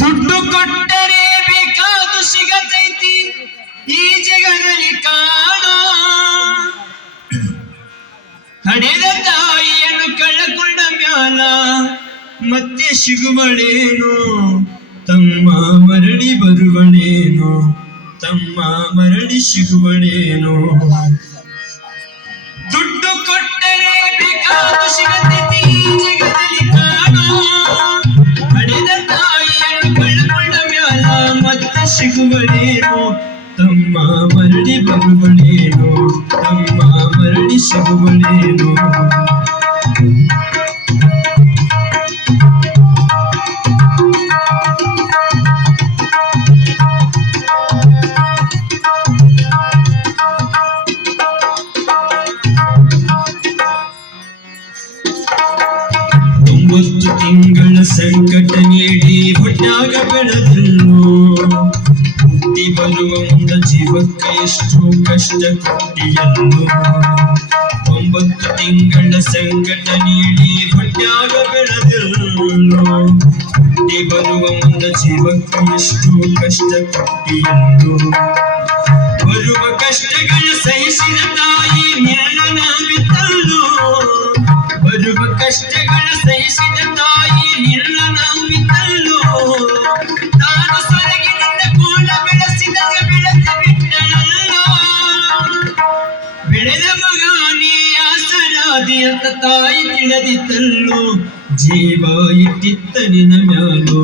ದುಡ್ಡು ಕೊಟ್ಟರೆ ಬೇಕಾದು ಸಿಗತೈತಿ ಈ ಜಗದಲ್ಲಿ ಕಾಣೋ. ಹಡೆದ ತಾಯಿಯನ್ನು ಕಳಕೊಂಡ ಮ್ಯಾಲ ಮತ್ತೆ ಸಿಗುವಳೇನೋ, ತಮ್ಮ ಮರಳಿ ಬರುವಳೇನೋ, ತಮ್ಮ ಮರಳಿ ಸಿಗುವಳೇನೋ. ದುಡ್ಡು ಕೊಟ್ಟರೆ ಬೇಕಾದು ಸಿಗತೈತಿ ಈ ಜಗದಲ್ಲಿ ಕಾಣೋ. ಹಡೆದ ತಾಯಿಯನ್ನು ಕಳಕೊಂಡ ಮ್ಯಾಲ ಮತ್ತೆ ಸಿಗುವಳೇನೋ, ತಮ್ಮ ಮರಳಿ ಬರುವಳೇನೋ, ತಮ್ಮ ಮರಳಿ ಸಿಗುವಳೇನೋ. ಒಂಬತ್ತು ತಿಂಗಳ ಸಂಕಟ ನೀಡಿ ಹೊಟ್ಟಾಗ ಬೆಳೆದಲ್ಲೋ, ಹುಟ್ಟಿ ಬರುವ ಮುಂದ ಜೀವಕ್ಕೆ ಎಷ್ಟು ಕಷ್ಟ ಕೊಟ್ಟಿಯಲ್ಲೋ. 9 ತಿಂಗಳ ಸಂಕಟ ನೀಡಿ ಹೊಟ್ಟಾಗ ಬೆಳೆದಲ್ಲೋ, ಹುಟ್ಟಿ ಬರುವ ಮುಂದ ಜೀವಕ್ಕೆ ಎಷ್ಟು ಕಷ್ಟ ಕೊಟ್ಟಿಯಲ್ಲೋ. ಬರುವ ಕಷ್ಟಗಳ ಸಹಿಸಿದ ತಾಯಿ ನಿನ್ನ ನಾವಿತ್ತಲ್ಲೋ, ಬರುವ ಕಷ್ಟಗಳ ಸಹಿಸಿದ ತಾಯಿ ನಿನ್ನ ನಾವಿತ್ತಲ್ಲೋ. ತಾನು ಸೊರಗಿನಿಂದ ಕೋಲ ಬೆಳೆಸಿದಾಗ ಬೆಳೆದ ಬಿಟ್ಟಳಲ್ಲೋ. ಬೆಳೆದ ಮಗ ನೀ ಆಸರಾದಿ ಅಂತ ತಾಯಿ ತಿಳಿದಿತ್ತಲ್ಲೋ, ಜೀವ ಇಟ್ಟಿತ್ತ ನಿನ್ನ ಮ್ಯಾಲೋ.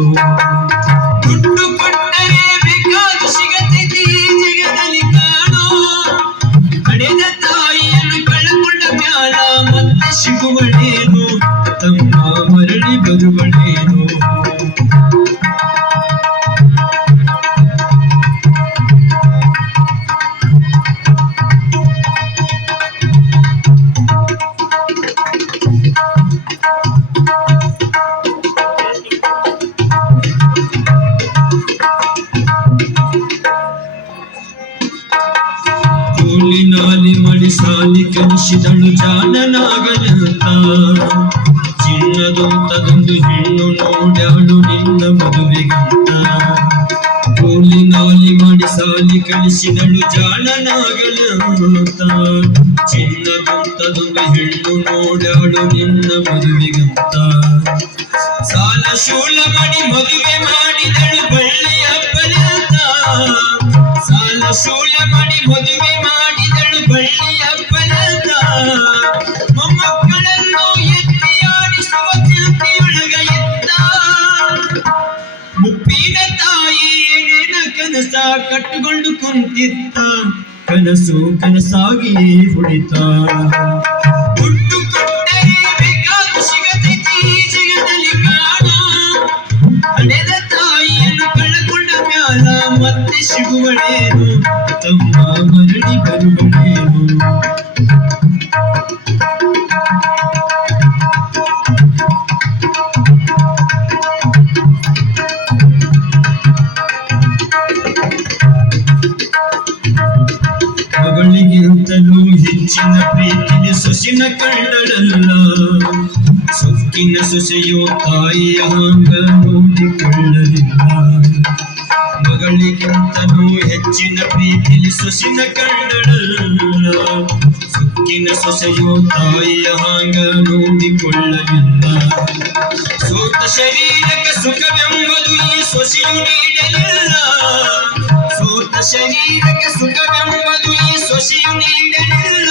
ದುಡ್ಡು ಕೊಟ್ಟರೆ ಬೇಕಾದು ಸಿಗತೈತಿ ಈ ಜಗದಲ್ಲಿ ಕಾಣೋ. ಹಡೆದ ತಾಯಿಯನ್ನು ಕಳಕೊಂಡ ಮ್ಯಾಲ ಮತ್ತೆ ಸಿಗುವಳೇನೋ, ತಮ್ಮ ಮರಳಿ ಬರುವಳೇನೋ. ಕೂಲಿನಾಲಿ ಮಳಿ ಸಾಲಿ ಕಲಿಸಿದಳು ಜಾಣನಾಗಲಂತ. ಚಿನ್ನದೊಂತದೊಂದು ಹೆಣ್ಣು ನೋಡ್ಯಾಳು ನಿನ್ನ ಮದುವೆಗಂತ. ಕೂಲಿನಾಲಿ ಮಳಿ ಸಾಲಿ ಕಲಿಸಿದಳು ಜಾಣನಾಗಲಂತ. ಚಿನ್ನದೊಂತದೊಂದು ಹೆಣ್ಣು ನೋಡ್ಯಾಳು ನಿನ್ನ ಮದುವೆಗಂತ. ಸಾಲ ಶೂಲ ಮಾಡಿ ಮದುವೆ ಮಾಡಿದಳು ಬಳ್ಳಿಯ ಬಲಂತ. ಸಾಲ ಶೂಲ ಮಾಡಿ ಮದುವೆ ಮಾಡಿದಳು ಬಳ್ಳಿಯ ಬಲಂತ. ಮೊಮ್ಮಕ್ಕಳನ್ನು ಎತ್ತಿಯಾಡಿಸುವ ಚಿಂತೆಯೊಳಗ ಇದ್ದ. ಮುಪ್ಪಿನ ತಾಯಿ ಏನೇನ ಕನಸ ಕಟ್ಟಿಕೊಂಡು ಕುಂತಿದ್ದ. ಕನಸು ಕನಸಾಗಿಯೇ ಹೊಡಿತ. ದುಡ್ಡು ಕೊಟ್ಟರೆ ಬೇಕಾದು ಸಿಗತೈತಿ ಈ ಜಗದಲ್ಲಿ ಕಾಣೋ. ಹಡೆದ ತಾಯಿಯನ್ನು ಕಳಕೊಂಡ ಮ್ಯಾಲ ಮತ್ತೆ ಸಿಗುವಳೇನೋ, ತಮ್ಮ ಮರಳಿ ಬರುವಳೇನೋ. ಮಗಳಿಗಿಂತಲೂ ಹೆಚ್ಚಿನ ಪ್ರೀತಿಗೆ ಸೊಸಿನ ಕಂಡಳಲ್ಲ. ಸೊಕ್ಕಿನ ಸೊಸೆಯೋ ತಾಯಿಯ ಹಾಂಗ ನೋಡಿಕೊಳ್ಳಲಿಲ್ಲ. ಮಗಳಿಗಿಂತಲೂ ಹೆಚ್ಚಿನ ಪ್ರೀತಿಲಿ ಸೊಸಿನ ಕಂಡಳಲ್ಲ. ಸೊಕ್ಕಿನ ಸೊಸೆಯೋ ತಾಯಿಯ ಹಾಂಗ ನೋಡಿಕೊಳ್ಳಲಿಲ್ಲ. ಸೋತ ಶರೀರಕ್ಕೆ ಸುಖವೆಂಬುದು ಈ ಸೊಸೆಯು ನೀಡಲಿಲ್ಲ. ಸೋತ ಶರೀರಕ್ಕೆ ಸುಖವೆಂಬುದು ಈ ಸೊಸೆಯು ನೀಡಲಿಲ್ಲ.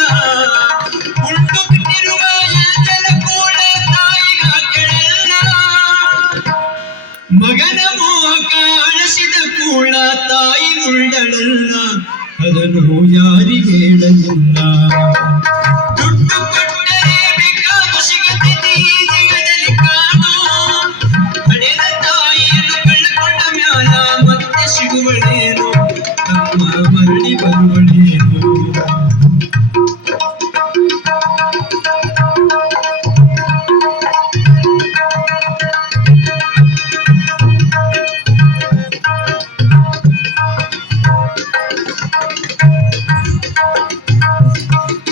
ಉಂಟು ಬಿಟ್ಟಿರುವ ಎದಲ ಕೂಡ ತಾಯಿಗ ಕೆಳಲ್ಲ. ಮಗನ ಮೋಹಕ ಅಳಸಿದ ಕೂಡ ತಾಯಿ ಉಳ್ಳಳಲ್ಲ. ಅದನ್ನು ಯಾರಿಗೆ ಹೇಳಲಿಲ್ಲ. ದುಡ್ಡು ಕೊಟ್ಟರೆ ಬೇಕಾದು ಸಿಗತೈತಿ ಈ ಜಗದಲ್ಲಿ ಕಾಣೋ. ಹಡೆದ ತಾಯಿಯನ್ನು ಕಳಕೊಂಡ ಮ್ಯಾಲ ಮತ್ತೆ ಸಿಗುವಳೇನೋ, ತಮ್ಮ ಮರಳಿ ಬರುವಳೇನೋ.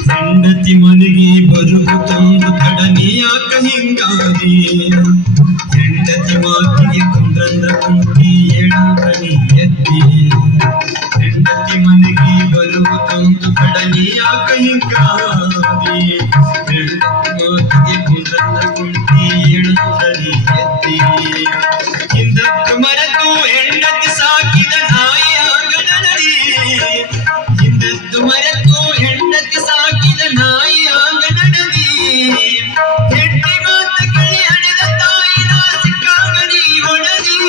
ಹೆಂಡತಿ ಮನೆಗೆ ಬರುವ ತಂದು ತಡನೆ ಯಾಕ ಹಿಂಗಾದ. ಮಾತಿಗೆ ಕುಂದ್ರಂದ್ರ ಕುಂತಿ ಏಳುಗನಿ ಎತ್ತಿ ಹೆಂಡತಿ ಮನೆಗೆ ಬರುವುದೊಂದು ಕಡಲಿಯ ಕೈಗಾರಿ ಮಾತಿಗೆ ಕುಂದ್ರಂದ್ರ ಕುಂತಿ ಏಳುಗನಿ ಎತ್ತಿ ಹಿಂದತ್ತು ಮರೆತು ಹೆಂಡತಿ ಸಾಕಿದ ನಾಯಿಯಾಗನಡಿ ಹಿಂದತ್ತು ಮರೆತು ಹೆಂಡತಿ ಸಾಕಿದ ನಾಯಿಯಾಗನಡಿ ಹೆಂಡತಿ ಮಾತ ಕಳಿ ಹಡೆದ ತಾಯಿನ ಸಿಕ್ಕಾಗ ನೀ ಹೊಡೆದಿ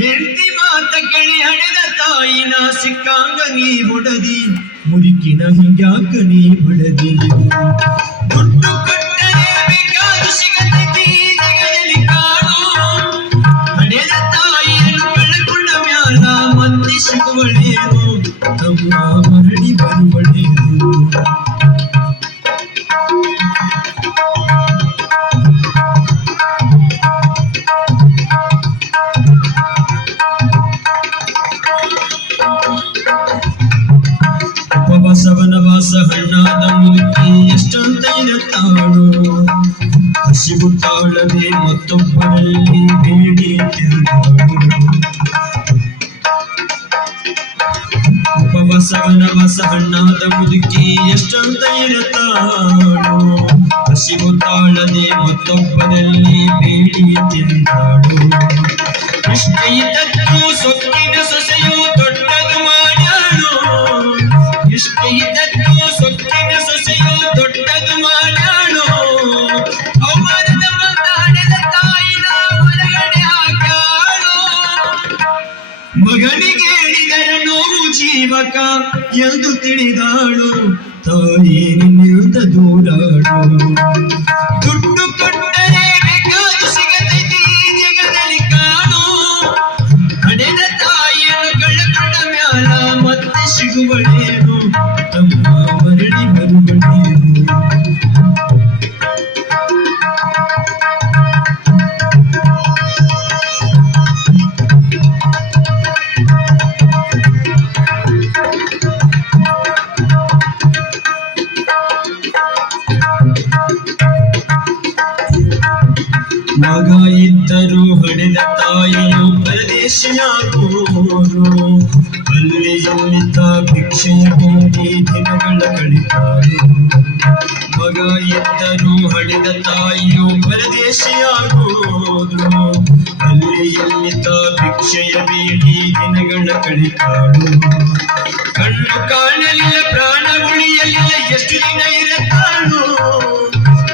ಹೆಂಡತಿ ಮಾತ ಕಳಿ ಹಡೆದ ತಾಯಿನ ಸಿಕ್ಕಾಗ ನೀ ಹೊಡೆದಿ ಮುರಿಕಿನ ಹಿಂಗ್ಯಾಕ ನೀ ಹೊಡೆದಿ ದುಡ್ಡು ಕೊಟ್ಟರೆ ಬೇಕಾದು ಸಿಗತೈತಿ ಜಗದಲ್ಲಿ ಕಾಣು ಹಡೆದ ತಾಯಿಯನ್ನು ಕಳಕೊಂಡ ಮ್ಯಾಲ ಮತ್ತೆ ಸಿಗುವಳೇನು ತಮ್ಮ ಮರಳಿ ಬರುವಳೇನು ಉಪವಾಸವನವಾಸ ಹಣ್ಣಾದ ಮುದುಕಿ ಎಷ್ಟಂತ ಇರುತ್ತಾಳು ಹಸಿವು ತಾಳದೆ ಮತ್ತೊಬ್ಬರಲ್ಲಿ ಬೇಡಿ ತಿರುಗಾಡು ಉಪವಾಸವನವಾಸ ಹಣ್ಣಾದ ಮುದುಕಿ ಎಷ್ಟಂತ ಇರುತ್ತಾಳು ಹಸಿವು ತಾಳದೆ ಮತ್ತೊಬ್ಬರಲ್ಲಿ ಬೇಡಿ ತಿರುಗಾಡು ಇಷ್ಟ ಇದ್ದದ್ದು ಸೊಕ್ಕಿನ ಸೊಸೆಯು ದೊಡ್ಡದು ಮಾಡ್ಯಾಳು ಇಷ್ಟ ಇದ್ದದ್ದು ಸೊಕ್ಕಿನ ಸೊಸೆಯು ದೊಡ್ಡದು ಮಾಡ್ಯಾಳು ಅವಮಾನದ ಮಾತಾಡಿದ ತಾಯಿನ ಹೊರಗಡೆ ಹಾಕ್ಯಾಳು ಮಗನಿಗೆ ಹೇಳಿದರೆ ನೋವು ಜೀವಕ ಎಂದು ತಿಳಿದಾಳು ತಾಯಿ ನಿನ್ನಿಂದ ದೂರಾಡು ದುಡ್ಡು ಕೊಟ್ಟರೆ ಬೇಕಾದು ಸಿಗತೈತಿ ಈ ಜಗದಲ್ಲಿ ಕಾಣು ಹಡೆದ ತಾಯಿಯನ್ನು ಕಳಕೊಂಡ ಮ್ಯಾಲ ಮತ್ತೆ ಸಿಗುವಳೇನು ತಮ್ಮ ಮರಳಿ ಬರುವಳೇನು ಮಗ ಇದ್ದರೂ ಹಡೆದ ತಾಯಿಯು ಪರದೇಶಿಯಾಗುವರು ಅಲ್ಲಿ ಎಲ್ಲಿದ್ದ ಭಿಕ್ಷೆಯ ಬೇಡಿ ದಿನಗಳ ಕಳಿತಾಳು ಮಗ ಇದ್ದರೂ ಹಡೆದ ತಾಯಿಯು ಪರದೇಶಿಯಾಗುವುದು ಅಲ್ಲಿ ಎಲ್ಲಿದ್ದ ಭಿಕ್ಷೆಯ ಬೇಡಿ ದಿನಗಳ ಕಳಿತಾಳು ಕಣ್ಣು ಕಾಣಲಿಲ್ಲ ಪ್ರಾಣ ಉಳಿಯಲಿಲ್ಲ ಎಷ್ಟು ದಿನ ಇರುತ್ತಾಳು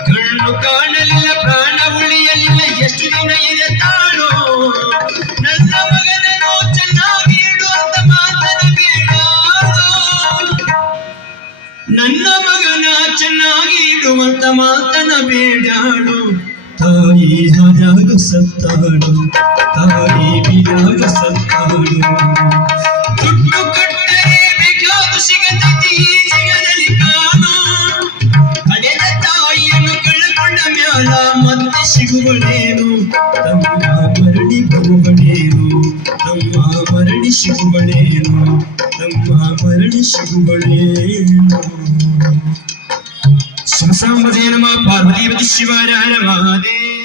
ಕಣ್ಣು ಕಾಣಲಿಲ್ಲ ಪ್ರಾಣ ಉಳಿಯಲಿಲ್ಲ ಎಷ್ಟು ದಿನ ಇರುತ್ತಾಳು ನನ್ನ ಮಗನನ್ನು ಚೆನ್ನಾಗಿ ಇಡುವಂತ ಮಾತನ ಬೇಡಾಳು ನನ್ನ ಮಗನ ಚೆನ್ನಾಗಿ ಇಡುವಂತ ಮಾತನ ಬೇಡಾಳು ತಾಯಿ ಹರ್ಯಾಗ ಸತ್ತಾಳು ತಾಯಿ ಬಿಡಾಗ ಸತ್ತಾಳು ದುಡ್ಡು ಕೊಟ್ಟರೆ ಬೇಕಾದು ಸಿಗತೈತಿ ಈ ಜಗದಲ್ಲಿ ಕಾಣು ಹಡೆದ ತಾಯಿಯನ್ನು ಕಳಕೊಂಡ ಮ್ಯಾಲ ಮತ್ತೆ ಸಿಗುವಳೇನು ತಮ್ಮ ಮರಳಿ ಬರುವಳೇನು ತಮ್ಮ ಮರಳಿ ಸಿಗುವಳೇನು ತಮ್ಮ ಮರಳಿ ಸಿಗುವಳೇನು ಶಿವಸಾಂಬದೇ ನಮಃ ಪಾರ್ವತೀಪತಿ ಶಿವಾಯ ಹರ ಮಹಾದೇವ